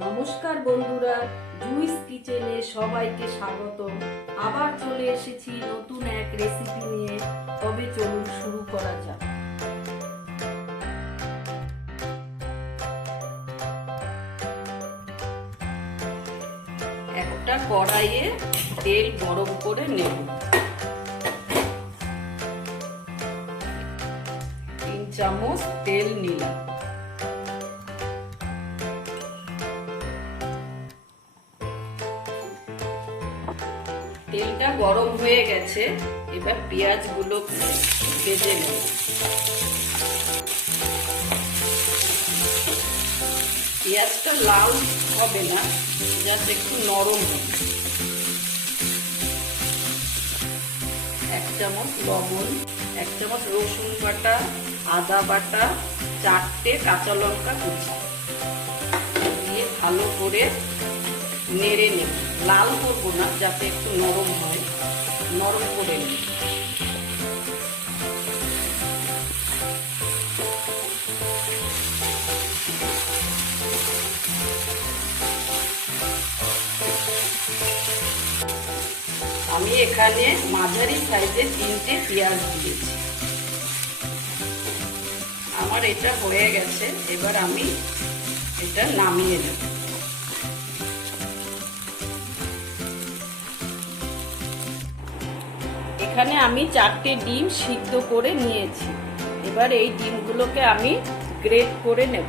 নমস্কার বন্ধুরা, জুইস কিচেনে সবাইকে স্বাগত আবার চলে এসেছি নতুন এক রেসিপি নিয়ে। তবে চলুন শুরু করা যাক। একটা কড়াইয়ে তেল গরম করে নেব। তিন চামচ তেল নিলাম। তেলটা গরম হয়ে গেছে, এবার পেঁয়াজগুলো ভেজে নেব। পেঁয়াজটা লাল হবে না যাতে একটু নরম হবে। এক চামচ লবণ, এক চামচ রসুন বাটা, আদা বাটা, চারটে কাঁচা লঙ্কা কুচি। দিয়ে ভালো করে নেড়ে নেব। লাল করব না, যাতে একটু নরম হয়। নরম করে নেব। আমি এখানে মাঝারি সাইজের তিনটে পেঁয়াজ দিয়েছি। আমার এটা হয়ে গেছে, এবার আমি এটা নামিয়ে নেব। এখানে আমি চারটে ডিম সিদ্ধ করে নিয়েছি। এবার এই ডিমগুলোকে আমি গ্রেট করে নেব।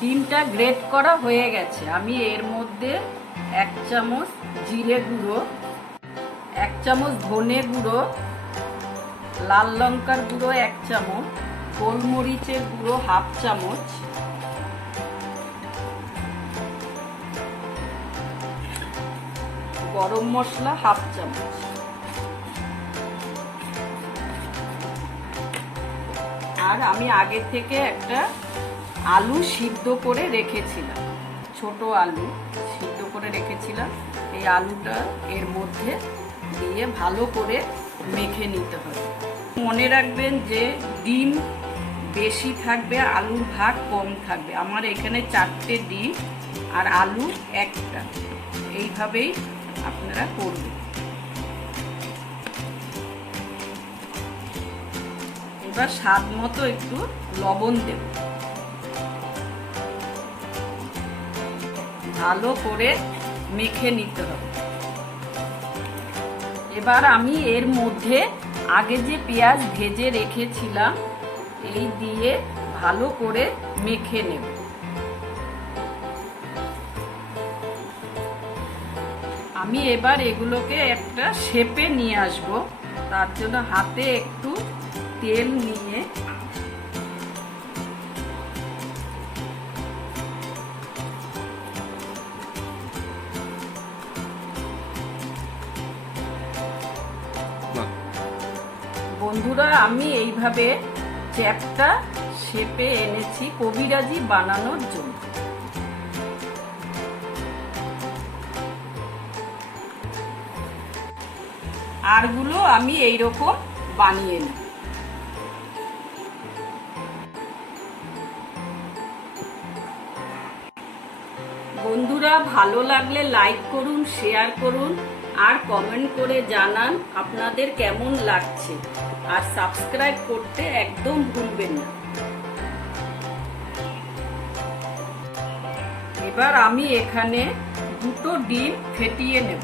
ডিমটা গ্রেট করা হয়ে গেছে। আমি এর মধ্যে এক চামচ জিরে গুঁড়ো, এক চামচ ধনে গুঁড়ো, লাল লঙ্কার গুঁড়ো এক চামচ, গোলমরিচের গুঁড়ো হাফ চামচ। গরম মশলা হাফ চামচ। আর আমি আগে থেকে একটা আলু সিদ্ধ করে রেখেছিলাম, ছোট আলু সিদ্ধ। করে রেখেছিলাম এই আলুটা এর মধ্যে দিয়ে ভালো করে মেখে নিতে হবে। মনে রাখবেন যে ডিম বেশি থাকবে, আলুর ভাগ কম থাকবে। আমার এখানে চারটে ডিম আর আলু একটা। এইভাবেই আপনারা করবেন। এবার স্বাদ মতো একটু লবণ দেব। ভালো করে মেখে নিতে হবে। এবার আমি এর মধ্যে আগে যে পেঁয়াজ ভেজে রেখেছিলাম, এই দিয়ে ভালো করে মেখে নেব। আমি এবার এগুলোকে একটা শেপে নিয়ে আসব। তার জন্য হাতে একটু তেল নিয়ে বন্ধুরা, আমি এইভাবে চ্যাপটা শেপে এনেছি কবিরাজি বানানোর জন্য। আরগুলো আমি এইরকম বানিয়ে নিই। বন্ধুরা, ভালো লাগলে লাইক করুন, শেয়ার করুন। আর কমেন্ট করে জানান আপনাদের কেমন লাগছে। আর সাবস্ক্রাইব করতে একদম ভুলবেন না। এবার আমি এখানে দুটো ডিম ফেটিয়ে নেব।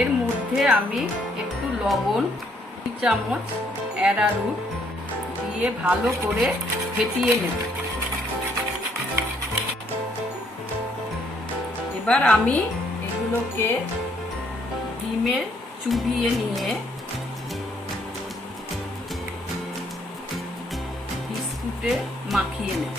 এর মধ্যে আমি একটু লবণ চামচ অ্যারারুট দিয়ে ভালো করে ফেটিয়ে নেব। এবার আমি এগুলোকে ডিমে চুবিয়ে নিয়ে বিস্কুটে মাখিয়ে নেব।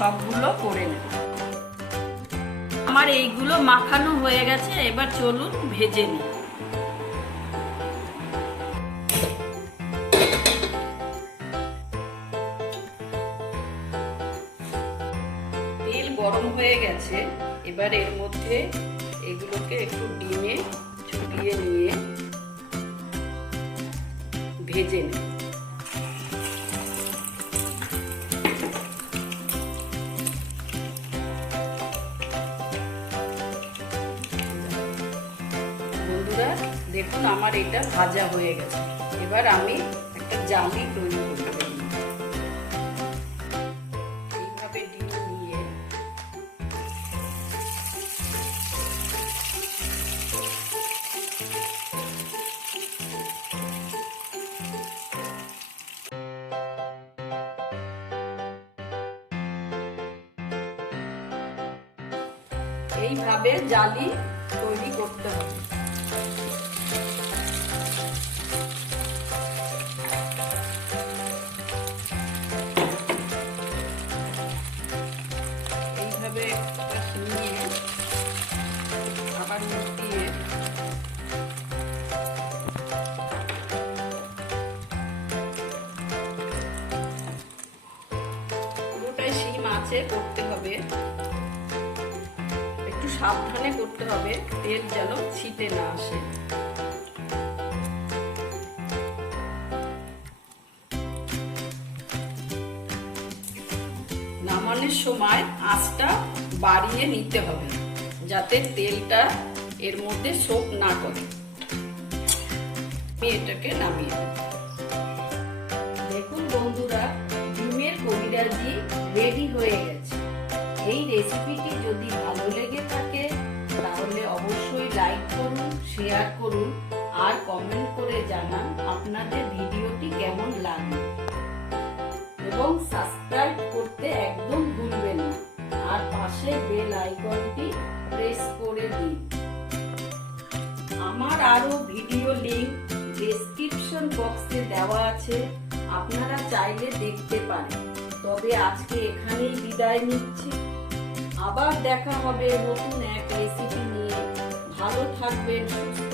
সবগুলো করে নেব। আমার এইগুলো মাখানো হয়ে গেছে, এবার চলুন ভেজে নিই। তেল গরম হয়ে গেছে, এবার এর মধ্যে এগুলোকে একটু ডিমে চুবিয়ে নিয়ে ভেজে নেব দেখুন আমার এটা ভাজা হয়ে গেছে। এবার আমি একটা জালি তৈরি করতে এইভাবে জালি তৈরি করতে হবে। করতে হবে। একটু সাবধানে করতে হবে তেল যেন ছিটে না আসে। নামানোর সময় আঁচটা বাড়িয়ে নিতে হবে, যাতে তেলটা এর মধ্যে সোপ না করে। এটাকে নামিয়ে দেখুন বন্ধুরা, ডিমের কবিরাজি রেডি হয়ে গেছে। এই রেসিপিটি যদি ভালো লেগে থাকে, তাহলে অবশ্যই লাইক করুন, শেয়ার করুন, আর কমেন্ট করে জানান আপনাদের ভিডিওটি কেমন লাগে এবং সাবস্ক্রাইব আইকনটি প্রেস করে দিন। আমার আরও ভিডিও লিঙ্ক ডেসক্রিপশন বক্সে দেওয়া আছে, আপনারা চাইলে দেখতে পারেন। তবে আজকে এখানেই বিদায় নিচ্ছি। আবার দেখা হবে নতুন এক রেসিপি নিয়ে। ভালো থাকবেন, সুস্থ